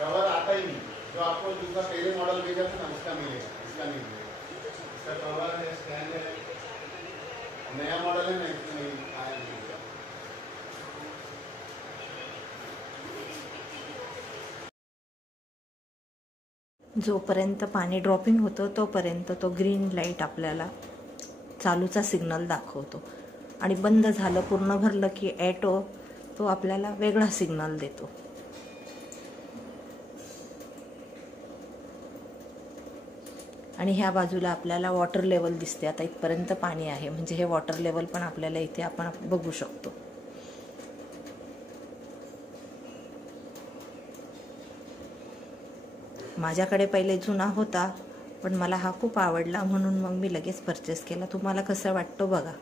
Cover आता ही नहीं, जो आपको दूसरा पहले मॉडल भेजा था ना उसका मिलेगा, इसका नहीं मिलेगा। इसका कवर है, स्टैंड है, नया मॉडल है ना, इसमें आया नहीं। जोपर्यंत पाणी ड्रॉपिंग होतं तोपर्यंत तो ग्रीन लाईट आपल्याला चालूचा सिग्नल दाखवतो आणि बंद झालं पूर्ण भरलं की ॲटो तो आपल्याला वेगळा सिग्नल देतो। आणि ह्या बाजूला आपल्याला वॉटर लेवल दिसते। आता इथपर्यंत पाणी आहे म्हणजे हे वॉटर लेवल पण आपल्याला इथे आपण बघू शकतो। माझ्याकडे पहिले जुना होता पण मला हा खूप आवडला म्हणून मग मी लगेच परचेस केला। तुम्हाला कसं वाटतं बघा।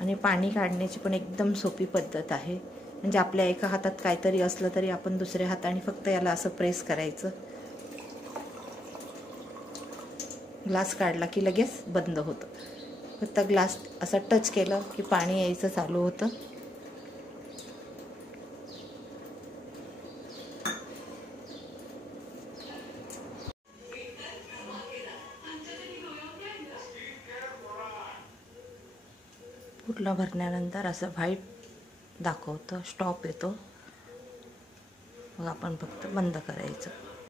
आणि पाणी काढण्याची पण एकदम सोपी पद्धत आहे। म्हणजे आपल्या एका हातात काहीतरी असलं तरी आपण दुसऱ्या हाताने फक्त याला असं प्रेस करायचं, ग्लास काढला की लगेच बंद होतं। फक्त ग्लास असं टच केलं की पाणी यायचं चालू होतं। पूर्ण भरल्यानंतर असं व्हाईट दाखवतं, स्टॉप येतो, मग आपण फक्त बंद करायचं।